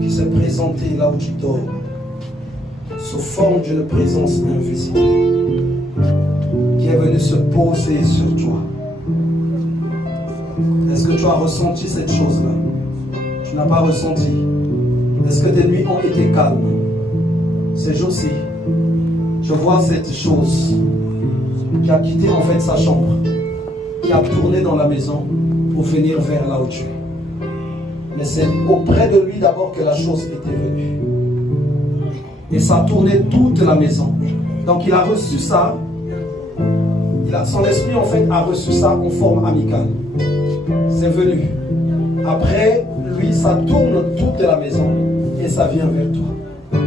qui s'est présenté là où tu dors sous forme d'une présence invisible qui est venue se poser sur toi. Est-ce que tu as ressenti cette chose-là? Tu n'as pas ressenti? Est-ce que tes nuits ont été calmes? Ces jours-ci, je vois cette chose qui a quitté en fait sa chambre, qui a tourné dans la maison pour venir vers là où tu es. Mais c'est auprès de lui d'abord que la chose était venue. Et ça a tourné toute la maison. Donc il a reçu ça. Son esprit en fait a reçu ça en forme amicale. C'est venu. Après, lui, ça tourne toute la maison et ça vient vers toi.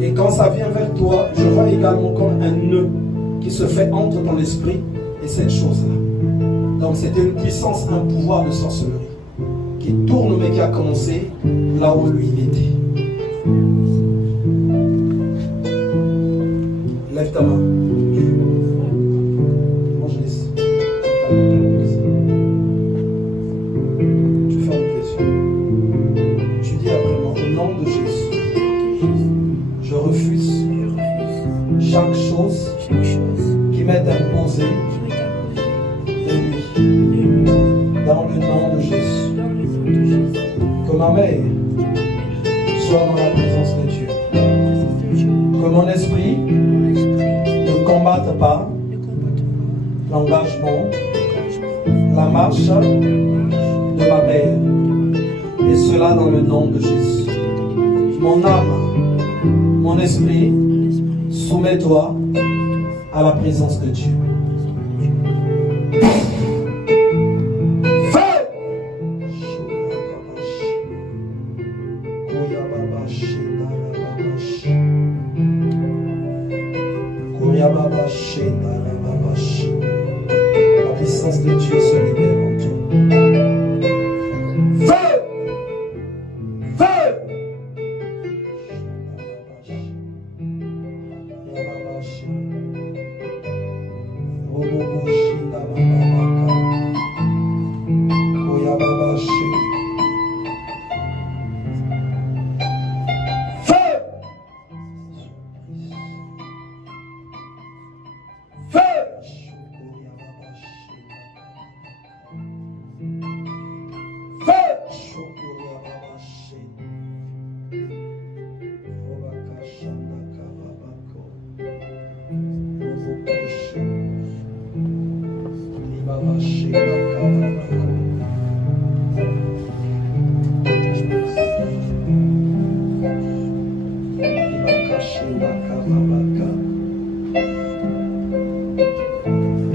Et quand ça vient vers toi, je vois également comme un nœud qui se fait entre ton esprit et cette chose-là. Donc c'était une puissance, un pouvoir de sorcellerie qui tourne mais qui a commencé là où lui était. Lève ta main. Tu fermes tes yeux. Tu dis après moi, au nom de Jésus, je refuse chaque chose qui m'est imposée de lui. Dans le nom de Jésus. Que ma mère soit dans la présence de Dieu. Que mon esprit ne combatte pas l'engagement, la marche de ma mère. Et cela dans le nom de Jésus. Mon âme, mon esprit, soumets-toi à la présence de Dieu. La puissance de Dieu se libère en toi. Feu! Feu!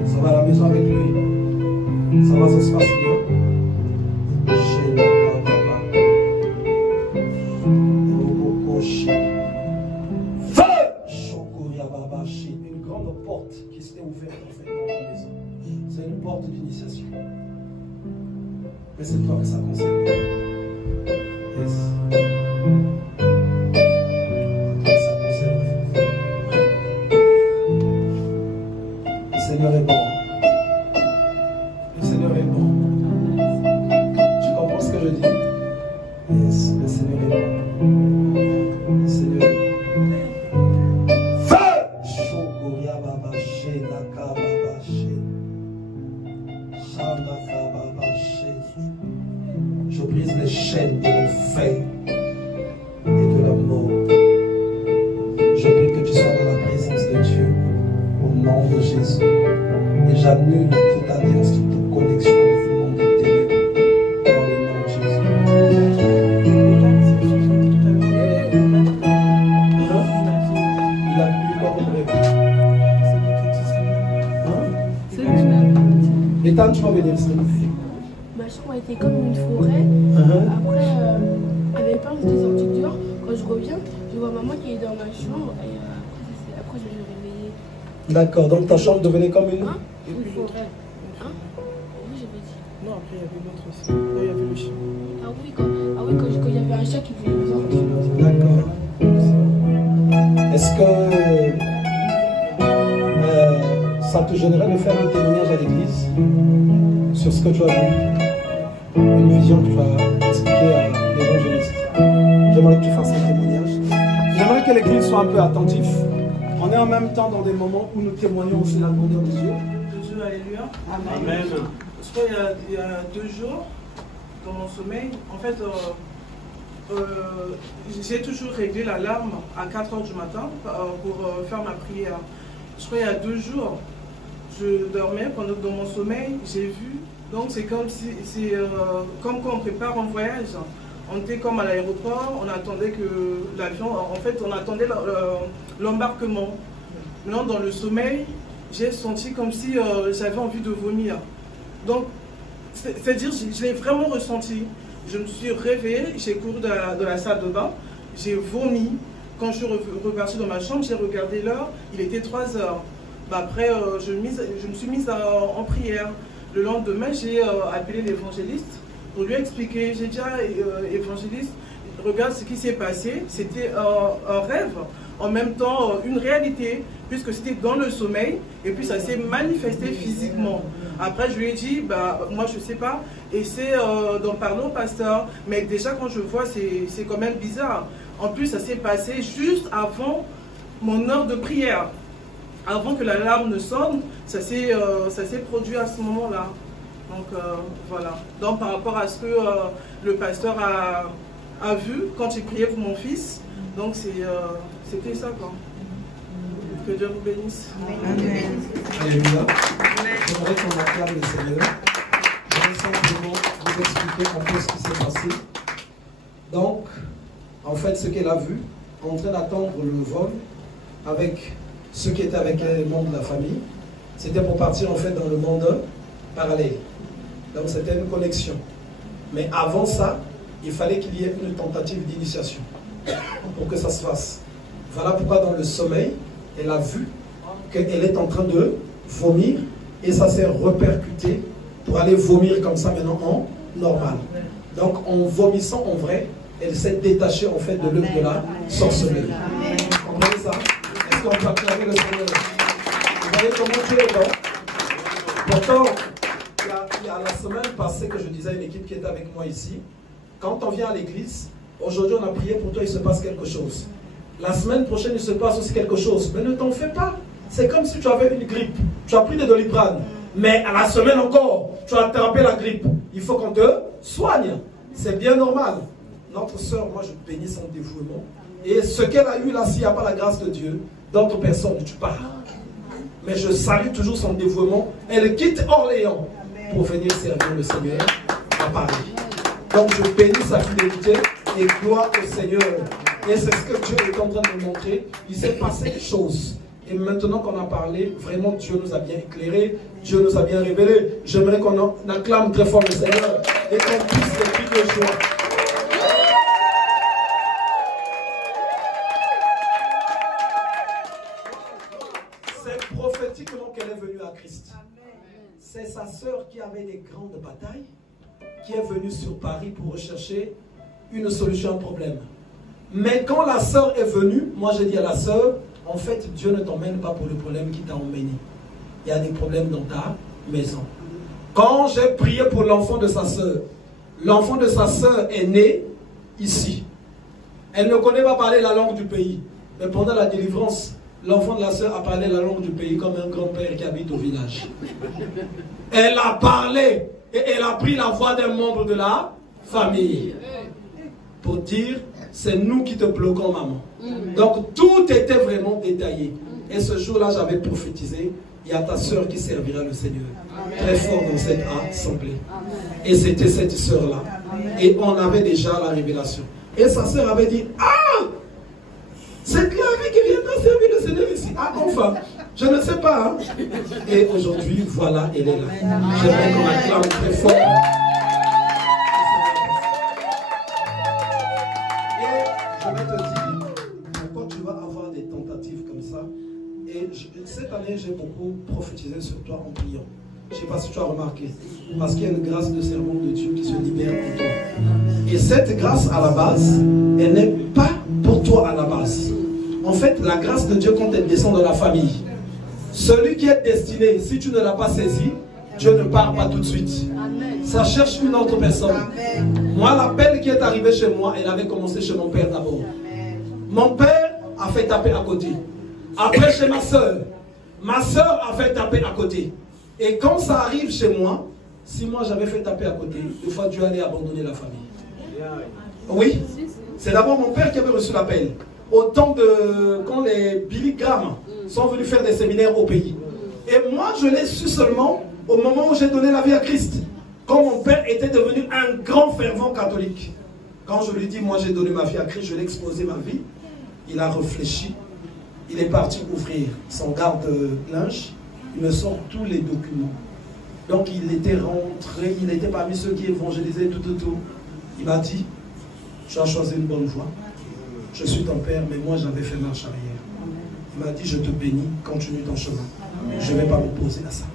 Ça va à la maison avec lui. Ça va, ça se passe bien. Une grande porte qui s'est ouverte en fait dans la maison. C'est une porte d'initiation. Mais c'est toi que ça concerne. Yes. Ça concerne. Le Seigneur est bon. Le Seigneur est bon. Tu comprends ce que je dis? Yes, le Seigneur est bon. Le Seigneur est bon. Je brise les chaînes de l'enfer et de la mort. Je prie que tu sois dans la présence de Dieu au nom de Jésus. Et j'annule toute alliance, toute connexion avec le monde des ténèbres dans le nom de Jésus. Il a pu quoi comme rêve? Et tant que tu vas venir, s'il te plaît. Ma chambre était comme une forêt. Après, il y avait plein de sorties dehors. Quand je reviens, je vois maman qui est dans ma chambre. Et après, je me réveillais. D'accord, donc ta chambre devenait comme une... Une forêt. Hein? Oui, j'avais dit. Non, après, il y avait l'autre aussi. Là, il y avait le chien. Ah oui, quand il y avait un chat qui voulait nous entrer. D'accord. Est-ce que ça te gênerait de faire un témoignage à l'église sur ce que tu as vu? Une vision que tu as expliquée à l'évangéliste? J'aimerais que tu fasses un témoignage. J'aimerais que l'église soit un peu attentive. On est en même temps dans des moments où nous témoignons aussi la grandeur de Dieu. Jésus, alléluia. Amen. Je crois qu'il y a 2 jours, dans mon sommeil, en fait, j'ai toujours réglé l'alarme à 4 h du matin pour faire ma prière. Je crois qu'il y a 2 jours, je dormais dans mon sommeil, j'ai vu. Donc c'est comme si, comme quand on prépare un voyage. On était comme à l'aéroport, on attendait que l'avion, en fait on attendait l'embarquement. Maintenant dans le sommeil, j'ai senti comme si j'avais envie de vomir. Donc, c'est-à-dire, je l'ai vraiment ressenti. Je me suis réveillée, j'ai couru de la salle de bain, j'ai vomi. Quand je suis repartie dans ma chambre, j'ai regardé l'heure, il était 3 h. Après, je me suis mise en prière. Le lendemain, j'ai appelé l'évangéliste pour lui expliquer. J'ai dit à l'évangéliste, regarde ce qui s'est passé, c'était un rêve, en même temps une réalité, puisque c'était dans le sommeil, et puis ça s'est manifesté physiquement. Après, je lui ai dit, moi je ne sais pas, essaie d'en parler au pasteur, mais déjà quand je vois, c'est quand même bizarre. En plus, ça s'est passé juste avant mon heure de prière. Avant que l'alarme ne sonne, ça s'est produit à ce moment-là. Donc voilà. Donc par rapport à ce que le pasteur a vu quand il priait pour mon fils, donc c'était ça quoi. Que Dieu vous bénisse. Amen. Alléluia. J'aimerais qu'on acclame le Seigneur. Je vais simplement vous expliquer un peu ce qui s'est passé. Donc, en fait, ce qu'elle a vu, en train d'attendre le vol, avec ceux qui étaient avec les membres de la famille, c'était pour partir en fait dans le monde parallèle. Donc c'était une connexion. Mais avant ça, il fallait qu'il y ait une tentative d'initiation pour que ça se fasse. Voilà pourquoi dans le sommeil, elle a vu qu'elle est en train de vomir et ça s'est répercuté pour aller vomir comme ça maintenant en normal. Donc en vomissant en vrai, elle s'est détachée en fait de l'œuvre de la sorcellerie. Vous comprenez ça? Est-ce qu'on peut acclamer le Seigneur? Vous voyez comment Dieu est bon? Pourtant, il y a la semaine passée que je disais à une équipe qui était avec moi ici, quand on vient à l'église, aujourd'hui on a prié pour toi, il se passe quelque chose. La semaine prochaine, il se passe aussi quelque chose. Mais ne t'en fais pas. C'est comme si tu avais une grippe. Tu as pris des Doliprane. Mais à la semaine encore, tu as attrapé la grippe. Il faut qu'on te soigne. C'est bien normal. Notre soeur, moi je bénis son dévouement. Et ce qu'elle a eu là, s'il n'y a pas la grâce de Dieu, d'autres personnes, tu pars. Mais je salue toujours son dévouement. Elle quitte Orléans pour venir servir le Seigneur à Paris. Donc je bénis sa fidélité et gloire au Seigneur. Et c'est ce que Dieu est en train de nous montrer. Il s'est passé des choses. Et maintenant qu'on a parlé, vraiment Dieu nous a bien éclairé, Dieu nous a bien révélé. J'aimerais qu'on acclame très fort le Seigneur et qu'on puisse les cris de joie. C'est prophétiquement qu'elle est venue à Christ. C'est sa sœur qui avait des grandes batailles, qui est venue sur Paris pour rechercher une solution à un problème. Mais quand la sœur est venue, moi j'ai dit à la sœur, en fait, Dieu ne t'emmène pas pour le problème qui t'a emmené. Il y a des problèmes dans ta maison. Quand j'ai prié pour l'enfant de sa sœur est né ici. Elle ne connaît pas parler la langue du pays. Mais pendant la délivrance, l'enfant de la sœur a parlé la langue du pays comme un grand-père qui habite au village. Elle a parlé et elle a pris la voix d'un membre de la famille. Pour dire, c'est nous qui te bloquons, maman. Donc tout était vraiment détaillé. Et ce jour-là, j'avais prophétisé, il y a ta soeur qui servira le Seigneur. Très fort dans cette assemblée. Et c'était cette soeur-là. Et on avait déjà la révélation. Et sa soeur avait dit, ah, c'est Clavé qui viendra servir le Seigneur ici. Ah, enfin, je ne sais pas. Hein? Et aujourd'hui, voilà, elle est là. J'aimerais qu'on acclame très fort. Cette année, j'ai beaucoup prophétisé sur toi en priant. Je ne sais pas si tu as remarqué. Parce qu'il y a une grâce de serment de Dieu qui se libère en toi. Et cette grâce, à la base, elle n'est pas pour toi à la base. En fait, la grâce de Dieu, quand elle descend dans la famille, celui qui est destiné, si tu ne l'as pas saisi, Dieu ne part pas tout de suite. Ça cherche une autre personne. Moi, l'appel qui est arrivé chez moi, elle avait commencé chez mon père d'abord. Mon père a fait taper à côté. Après chez ma soeur. Ma soeur a fait taper à côté. Et quand ça arrive chez moi, si moi j'avais fait taper à côté, une fois Dieu allait abandonner la famille. Oui, c'est d'abord mon père qui avait reçu l'appel. Au temps de quand les Billy Graham sont venus faire des séminaires au pays. Et moi je l'ai su seulement au moment où j'ai donné la vie à Christ. Quand mon père était devenu un grand fervent catholique. Quand je lui dis, moi j'ai donné ma vie à Christ, je lui ai exposé ma vie. Il a réfléchi. Il est parti ouvrir son garde-linge. Il me sort tous les documents. Donc il était rentré, il était parmi ceux qui évangélisaient tout. Il m'a dit, tu as choisi une bonne voie. Je suis ton père, mais moi j'avais fait marche arrière. Il m'a dit, je te bénis, continue ton chemin. Je ne vais pas m'opposer à ça.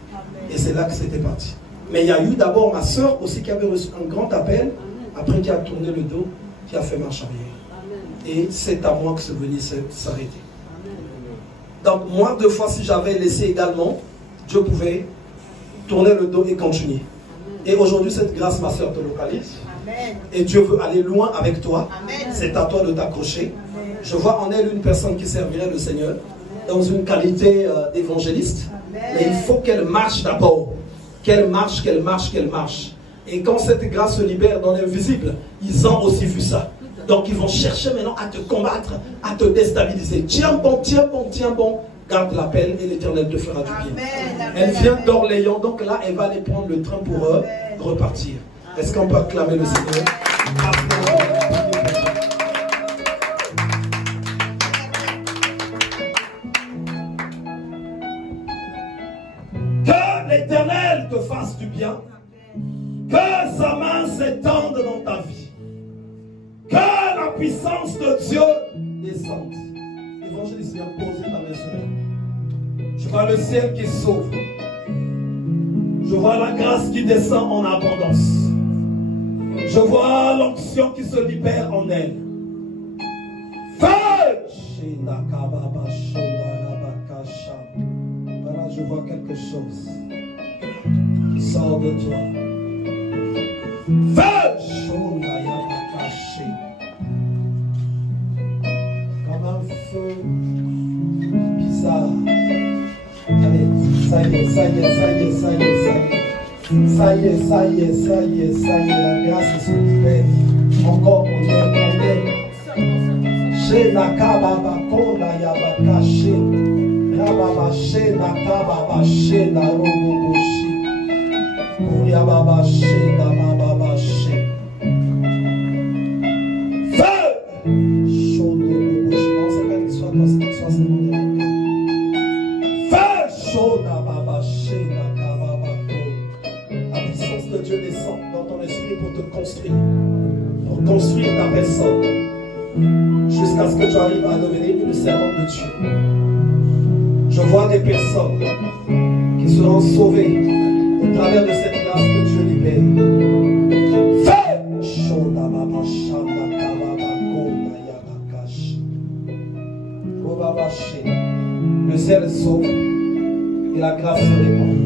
Et c'est là que c'était parti. Mais il y a eu d'abord ma soeur aussi qui avait reçu un grand appel, après qui a tourné le dos, qui a fait marche arrière. Et c'est à moi que ce venait s'arrêter. Donc moi, 2 fois, si j'avais laissé également, Dieu pouvait tourner le dos et continuer. Et aujourd'hui, cette grâce, ma soeur, te localise. Et Dieu veut aller loin avec toi. C'est à toi de t'accrocher. Je vois en elle une personne qui servirait le Seigneur dans une qualité d'évangéliste. Mais il faut qu'elle marche d'abord. Qu'elle marche, qu'elle marche, qu'elle marche. Et quand cette grâce se libère dans l'invisible, ils ont aussi vu ça. Donc ils vont chercher maintenant à te combattre, à te déstabiliser. Tiens bon, tiens bon, tiens bon. Garde l'appel et l'Éternel te fera du bien. Elle vient d'Orléans, donc là elle va aller prendre le train pour repartir. Est-ce qu'on peut acclamer le Seigneur? Que l'Éternel te fasse du bien. Que sa main s'étende dans ta vie. Que la puissance de Dieu descende. Évangéliste, viens poser ta main sur elle. Je vois le ciel qui s'ouvre. Je vois la grâce qui descend en abondance. Je vois l'onction qui se libère en elle. Voilà, je vois quelque chose qui sort de toi. Comme un feu bizarre. Allez, ça y est, ça y est, ça y est, ça y est, ça y est. Ça y est, ça y est, ça y est, ça y est, la grâce se libère. Encore on est. Chez Nakababa, Kola Yabaka, chez Rababa, chez Nakababa, chez Naroboshi, Koryababa, chez Namababa, chez Feu! Shodoboshi, non, c'est pas qu'il soit toi, c'est qu'il soit seulement derrière. Feu! Shodababa, chez Nakababa, la puissance de Dieu descend dans ton esprit pour te construire, pour construire ta personne, jusqu'à ce que tu arrives à devenir une servante de Dieu. Je vois des personnes qui seront sauvées au travers de cette grâce que Dieu libère. Le ciel s'ouvre et la grâce se répand.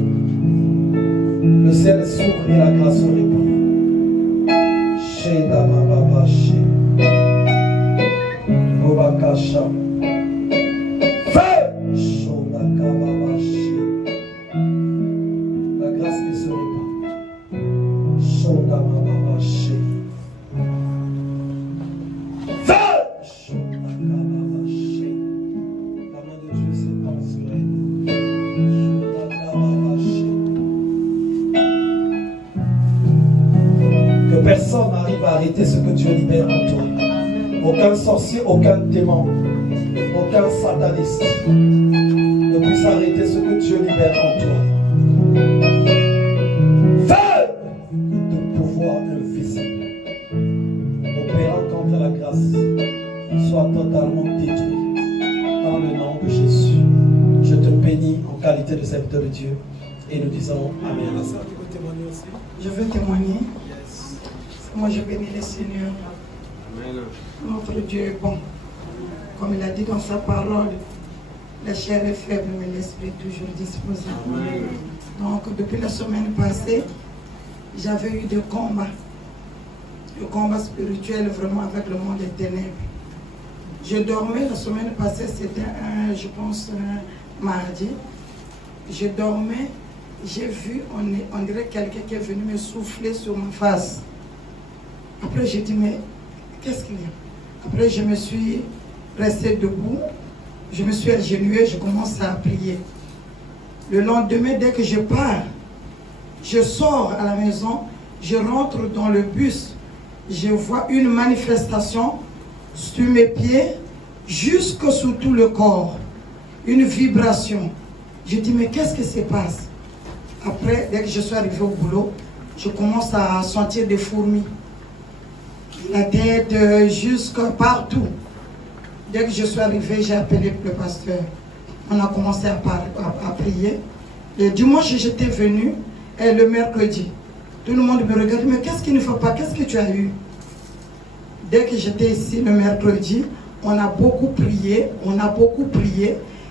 Le ciel s'ouvre et la grâce se répand. La grâce qui se répand. La main de Dieu s'étend sur elle. Que personne n'arrive à arrêter ce que Dieu libère en toi. Aucun sorcier, aucun démon, aucun sataniste ne puisse arrêter ce que Dieu libère en toi. Feu de pouvoir invisible, opérant contre la grâce, soit totalement détruit. Dans le nom de Jésus, je te bénis en qualité de serviteur de Dieu. Et nous disons Amen. La sœur qui veut témoigner aussi. Je veux témoigner. Moi, je bénis le Seigneur. Notre Dieu est bon. Comme il a dit dans sa parole, la chair est faible, mais l'esprit est toujours disposé. Donc, depuis la semaine passée, j'avais eu des combats spirituels vraiment avec le monde des ténèbres. Je dormais, la semaine passée, c'était je pense, un mardi. Je dormais, j'ai vu, on dirait quelqu'un qui est venu me souffler sur ma face. Après, j'ai dit, mais qu'est-ce qu'il y a? Après, je me suis restée debout, je me suis agenouillée, je commence à prier. Le lendemain, dès que je pars, je sors à la maison, je rentre dans le bus, je vois une manifestation sur mes pieds, jusque sous tout le corps, une vibration. Je dis, mais qu'est-ce qui se passe? Après, dès que je suis arrivé au boulot, je commence à sentir des fourmis. La tête jusque partout. Dès que je suis arrivé, j'ai appelé le pasteur. On a commencé à prier. Le dimanche, j'étais venu, et le mercredi, tout le monde me regarde, mais qu'est-ce qui ne va pas? Qu'est-ce que tu as eu? Dès que j'étais ici le mercredi, on a beaucoup prié,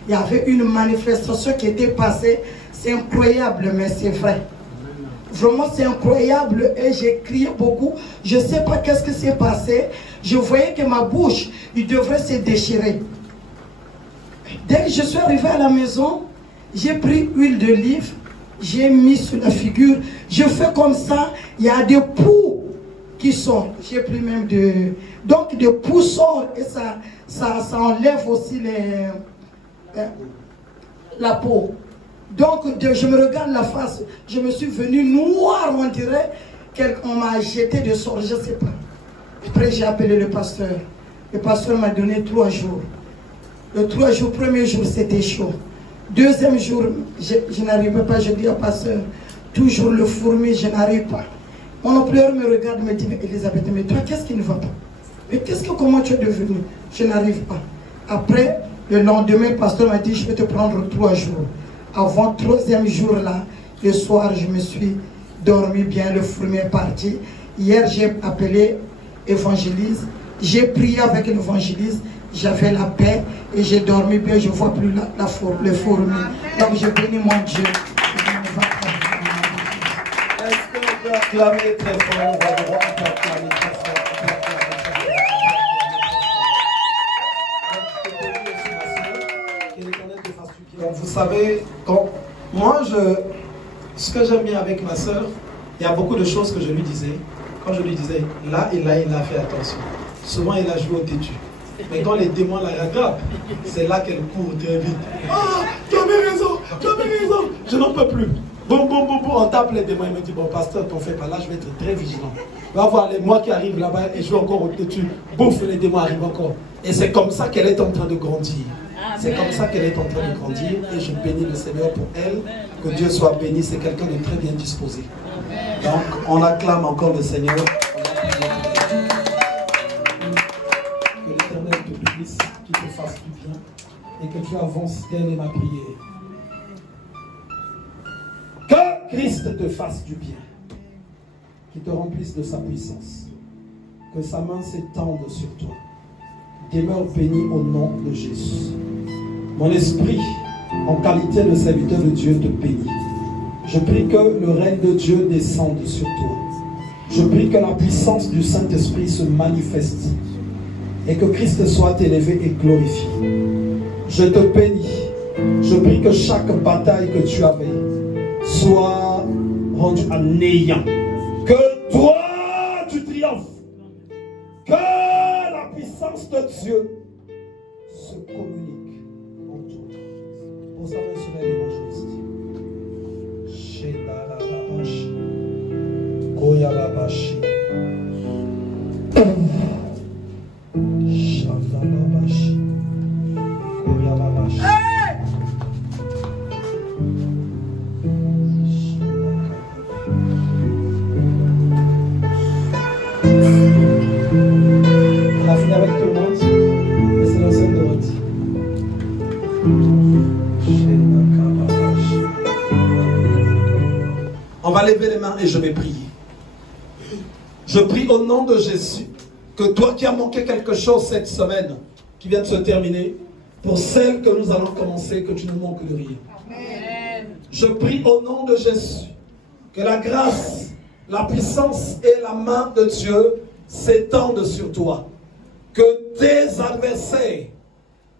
Il y avait une manifestation qui était passée. C'est incroyable, mais c'est vrai. Vraiment, c'est incroyable et j'ai crié beaucoup. Je ne sais pas qu'est-ce qui s'est passé. Je voyais que ma bouche, il devrait se déchirer. Dès que je suis arrivé à la maison, j'ai pris huile d'olive, j'ai mis sur la figure. Je fais comme ça, il y a des poux qui sortent. J'ai pris même donc des poux sortent et ça enlève aussi la peau. Donc je me regarde la face, je me suis venu noir, on dirait qu'on m'a jeté de sort, je ne sais pas. Après j'ai appelé le pasteur. Le pasteur m'a donné 3 jours. Le 3 jours, premier jour c'était chaud. Deuxième jour, je n'arrivais pas, je dis au pasteur, toujours le fourmi, je n'arrive pas. Mon employeur me regarde et me dit, mais Elisabeth, mais toi qu'est-ce qui ne va pas? Mais comment tu es devenue? Je n'arrive pas. Après, le lendemain, le pasteur m'a dit, je vais te prendre 3 jours. Avant le 3e jour là, le soir, je me suis dormi bien, le fourmi est parti. Hier, j'ai appelé évangéliste, j'ai prié avec l'évangéliste, j'avais la paix et j'ai dormi bien, je ne vois plus le fourmi. Donc je bénis mon Dieu. Est-ce qu'on peut acclamer très fort? On va droit acclamer très fort. Donc vous savez, ce que j'aime bien avec ma soeur, il y a beaucoup de choses que je lui disais. Quand je lui disais, là, il a fait attention. Souvent, il a joué au têtu. Mais quand les démons la rattrapent, c'est là qu'elle court très vite. Ah, tu avais raison, je n'en peux plus. Boum, on tape les démons. Il me dit, bon, pasteur, t'en fais pas là, je vais être très vigilant. Va voir les mois qui arrivent là-bas et je vais encore au têtu. Bouf, les démons arrivent encore. Et c'est comme ça qu'elle est en train de grandir. C'est comme ça qu'elle est en train de grandir et je bénis le Seigneur pour elle. Que Dieu soit béni, c'est quelqu'un de très bien disposé. Donc, on acclame encore le Seigneur. Que l'Éternel te bénisse, qu'il te fasse du bien et que tu avances telle est ma prière. Que Christ te fasse du bien, qu'il te remplisse de sa puissance, que sa main s'étende sur toi. Demeure béni au nom de Jésus. Mon esprit, en qualité de serviteur de Dieu, te bénit. Je prie que le règne de Dieu descende sur toi. Je prie que la puissance du Saint-Esprit se manifeste et que Christ soit élevé et glorifié. Je te bénis. Je prie que chaque bataille que tu avais soit rendue à néant. Que toi, tu triomphes. Que la puissance de Dieu se communique en toi. Pour ça, je serai l'évangéliste. Shedalababashi. Koyalabashi. Shandalabashi. Koyalabashi. On a fini avec tout le monde. Et c'est le Saint Dorothy. On va lever les mains et je vais prier. Je prie au nom de Jésus que toi qui as manqué quelque chose cette semaine qui vient de se terminer, pour celle que nous allons commencer, que tu ne manques de rien. Amen. Je prie au nom de Jésus que la grâce, la puissance et la main de Dieu s'étendent sur toi. Que tes adversaires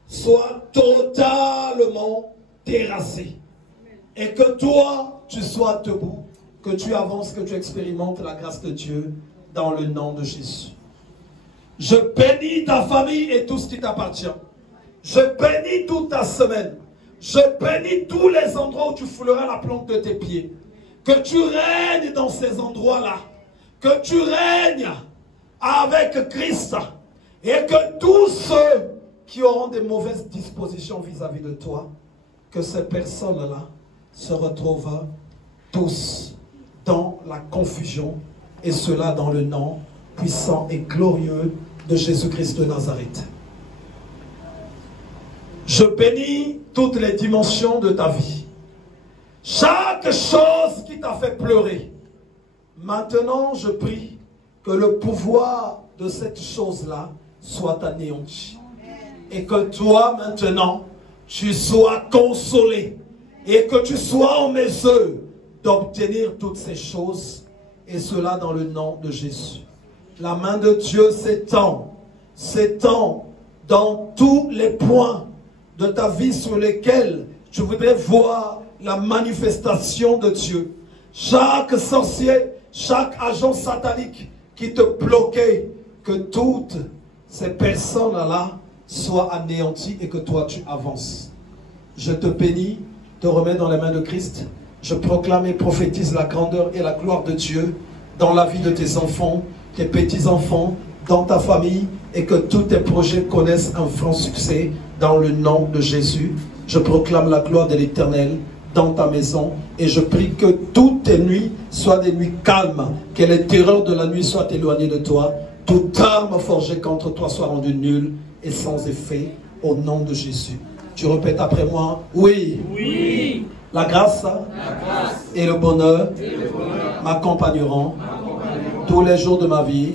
soient totalement terrassés. Et que toi, tu sois debout, que tu avances, que tu expérimentes la grâce de Dieu dans le nom de Jésus. Je bénis ta famille et tout ce qui t'appartient. Je bénis toute ta semaine. Je bénis tous les endroits où tu fouleras la plante de tes pieds. Que tu règnes dans ces endroits-là. Que tu règnes avec Christ. Et que tous ceux qui auront des mauvaises dispositions vis-à-vis de toi, que ces personnes-là se retrouvent tous dans la confusion. Et cela dans le nom puissant et glorieux de Jésus-Christ de Nazareth. Je bénis toutes les dimensions de ta vie. Chaque chose qui t'a fait pleurer. Maintenant, je prie que le pouvoir de cette chose-là soit anéanti. Et que toi, maintenant, tu sois consolé. Et que tu sois en mesure d'obtenir toutes ces choses. Et cela dans le nom de Jésus. La main de Dieu s'étend dans tous les points de ta vie sur lesquels tu voudrais voir la manifestation de Dieu. Chaque sorcier, chaque agent satanique qui te bloquait, que toutes ces personnes-là soient anéanties et que toi tu avances. Je te bénis, te remets dans les mains de Christ. Je proclame et prophétise la grandeur et la gloire de Dieu dans la vie de tes enfants, tes petits-enfants, dans ta famille, et que tous tes projets connaissent un franc succès dans le nom de Jésus. Je proclame la gloire de l'Éternel dans ta maison et je prie que toutes tes nuits soient des nuits calmes, que les terreurs de la nuit soient éloignées de toi, toute arme forgée contre toi soit rendue nulle et sans effet au nom de Jésus. Tu répètes après moi, oui, oui. La grâce et le bonheur m'accompagneront tous les jours de ma vie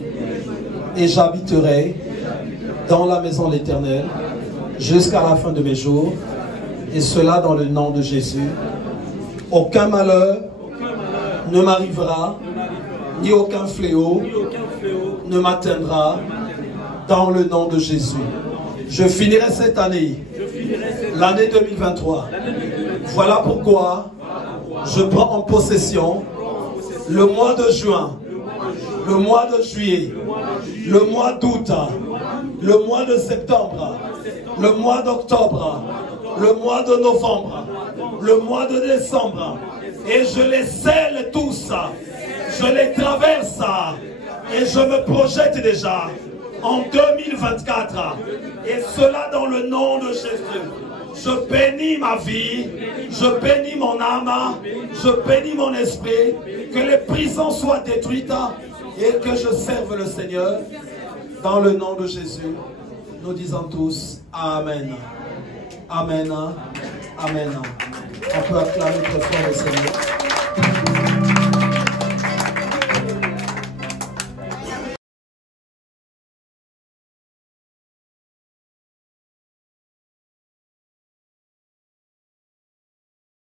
et j'habiterai dans la maison de l'Éternel jusqu'à la fin de mes jours, et cela dans le nom de Jésus. Aucun malheur ne m'arrivera, ni aucun fléau ne m'atteindra dans le nom de Jésus. Je finirai cette année, l'année 2023. Voilà pourquoi je prends en possession le mois de juin, le mois de juillet, le mois d'août, le mois de septembre, le mois d'octobre, le mois de novembre, le mois de décembre. Et je les scelle tous, je les traverse et je me projette déjà en 2024. Et cela dans le nom de Jésus. Je bénis ma vie, je bénis mon âme, je bénis mon esprit, que les prisons soient détruites et que je serve le Seigneur dans le nom de Jésus. Nous disons tous Amen. Amen. Amen. On peut acclamer très fort le Seigneur.